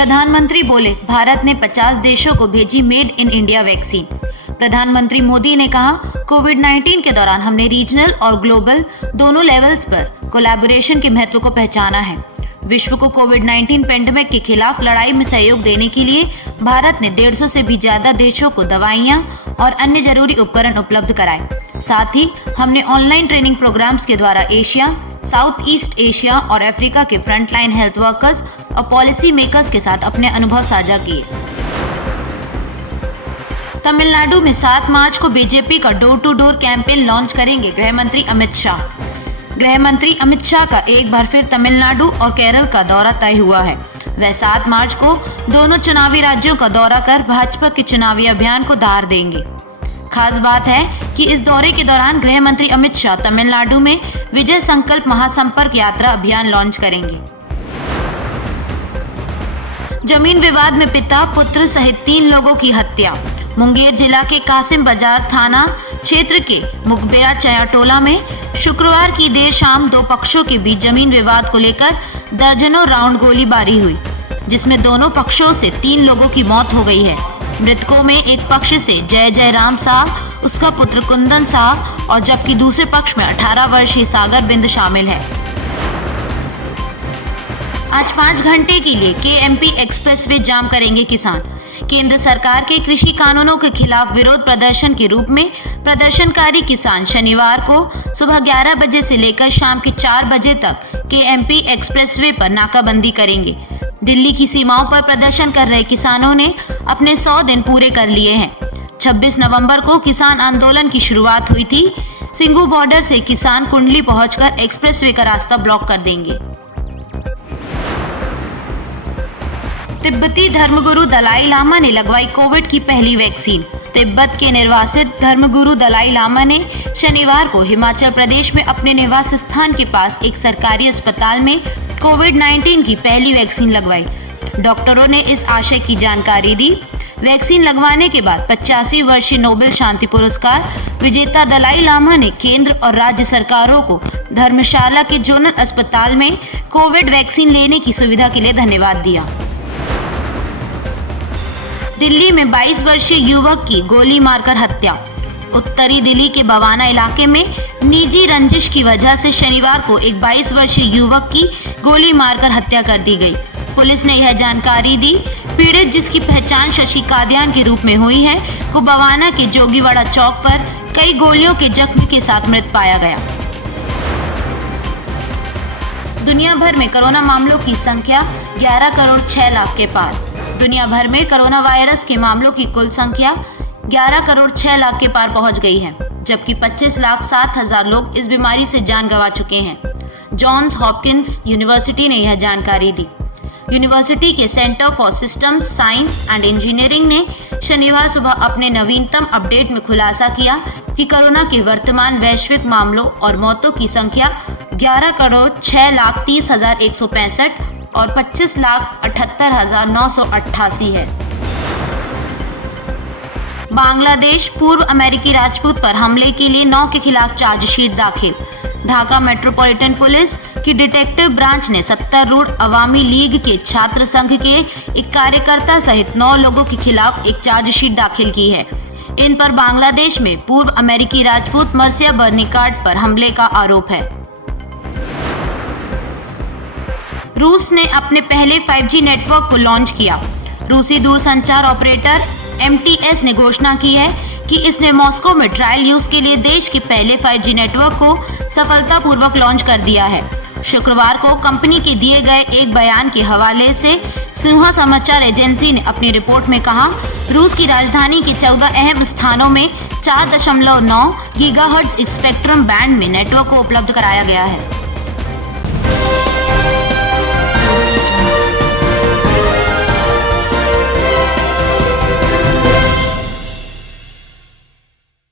प्रधानमंत्री बोले, भारत ने 50 देशों को भेजी मेड इन इंडिया वैक्सीन। प्रधानमंत्री मोदी ने कहा, कोविड-19 के दौरान हमने रीजनल और ग्लोबल दोनों लेवल्स पर कोलैबोरेशन के महत्व को पहचाना है। विश्व को कोविड-19 पेंडेमिक के खिलाफ लड़ाई में सहयोग देने के लिए भारत ने 150 से भी ज्यादा देशों को दवाइयां और अन्य जरूरी उपकरण उपलब्ध कराए। साथ ही हमने ऑनलाइन ट्रेनिंग प्रोग्राम्स के द्वारा एशिया, साउथ ईस्ट एशिया और अफ्रीका के फ्रंटलाइन हेल्थ वर्कर्स और पॉलिसी मेकर्स के साथ अपने अनुभव साझा किए। तमिलनाडु में 7 मार्च को बीजेपी का door to door campaign launch करेंगे गृह मंत्री अमित शाह। गृह मंत्री अमित शाह का एक बार फिर तमिलनाडु और केरल का दौरा तय हुआ है। वह 7 मार्च को दोनों चुनावी राज्यों का दौरा कर भाजपा के चुनावी अभियान को धार देंगे। खास बात है कि इस दौरे के दौरान गृह मंत्री अमित शाह तमिलनाडु में विजय संकल्प महासंपर्क यात्रा अभियान लॉन्च करेंगे। जमीन विवाद में पिता, पुत्र सहित 3 लोगों की हत्या। मुंगेर जिला के कासिम बाजार थाना क्षेत्र के मुकबेरा चयाटोला में शुक्रवार की देर शाम 2 पक्षों के बीच जमीन विवाद को लेकर दर्जनों राउंड गोलीबारी हुई, जिसमें दोनों पक्षों से 3 लोगों की मौत हो गई है। मृतकों में एक पक्ष से जय जय राम साहब, उसका पुत्र कुंदन साहब और जबकि दूसरे पक्ष में 18 वर्षीय सागर बिंद शामिल है। आज 5 घंटे के लिए केएमपी एक्सप्रेसवे जाम करेंगे किसान। केंद्र सरकार के कृषि कानूनों के खिलाफ विरोध प्रदर्शन के रूप में प्रदर्शनकारी किसान शनिवार को सुबह 11 बजे से लेकर शाम के 4 बजे तक केएमपी एक्सप्रेसवे पर नाकाबंदी करेंगे। दिल्ली की सीमाओं पर प्रदर्शन कर रहे किसानों ने अपने 100 दिन पूरे कर लिए हैं। 26 नवंबर को किसान आंदोलन की शुरुआत हुई थी। सिंघू बॉर्डर से किसान कुंडली पहुंचकर एक्सप्रेसवे का रास्ता ब्लॉक कर देंगे। तिब्बती धर्मगुरु दलाई लामा ने लगवाई कोविड की पहली वैक्सीन। तिब्बत के निर्वासित धर्मगुरु दलाई लामा ने शनिवार को हिमाचल प्रदेश में अपने निवास स्थान के पास एक सरकारी अस्पताल में कोविड-19 की पहली वैक्सीन लगवाई। डॉक्टरों ने इस आशय की जानकारी दी। वैक्सीन लगवाने के बाद 85 वर्षीय नोबेल शांति पुरस्कार विजेता दलाई लामा ने केंद्र और राज्य सरकारों को धर्मशाला के जोनल अस्पताल में कोविड वैक्सीन लेने की सुविधा के लिए धन्यवाद दिया। दिल्ली में 22 वर्षीय युवक की गोली मारकर हत्या। उत्तरी दिल्ली के बवाना इलाके में निजी रंजिश की वजह से शनिवार को एक 22 वर्षीय युवक की गोली मारकर हत्या कर दी गई। पुलिस ने यह जानकारी दी। पीड़ित, जिसकी पहचान शशि कादियान के रूप में हुई है, को बवाना के जोगीवाड़ा चौक पर कई गोलियों के जख्म के साथ मृत पाया गया। दुनिया भर में कोरोना मामलों की संख्या 11 करोड़ 6 लाख के पार। दुनिया भर में कोरोना वायरस के मामलों की कुल संख्या 11 करोड़ 6 लाख के पार पहुंच गई है, जबकि 25 लाख 7 हजार लोग इस बीमारी से जान गंवा चुके हैं। जॉन्स हॉपकिंस यूनिवर्सिटी ने यह जानकारी दी। यूनिवर्सिटी के centre for systems science and engineering ने शनिवार सुबह अपने नवीनतम अपडेट में खुलासा किया कि कोरोना के वर्तमान वैश्विक मामलों और मौतों की संख्या 11 करोड़ 6 लाख 30 हजार 165 और 25 लाख 78 हजार 988 है। बांग्लादेश पूर्व अमेरिकी राजपूत पर हमले के लिए 9 के खिलाफ चार्जशीट दाखिल। ढाका मेट्रोपॉलिटन पुलिस की डिटेक्टिव ब्रांच ने 70 रूढ़ अवामी लीग के छात्र संघ के एक कार्यकर्ता सहित 9 लोगों के खिलाफ एक चार्जशीट दाखिल की है। इन पर बांग्लादेश में पूर्व अमेरिकी राजपूत मर्सिया बर्निकाट पर हमले का आरोप है। रूस ने अपने पहले 5G नेटवर्क को लॉन्च किया। रूसी दूरसंचार ऑपरेटर MTS ने घोषणा की है कि इसने मॉस्को में ट्रायल यूज के लिए देश के पहले 5G नेटवर्क को सफलतापूर्वक लॉन्च कर दिया है। शुक्रवार को कंपनी के दिए गए एक बयान के हवाले से सिन्हुआ समाचार एजेंसी ने अपनी रिपोर्ट में कहा, रूस की राजधानी के 14 अहम स्थानों में 4.9 गीगाहर्ट्ज स्पेक्ट्रम बैंड में नेटवर्क को उपलब्ध कराया गया है।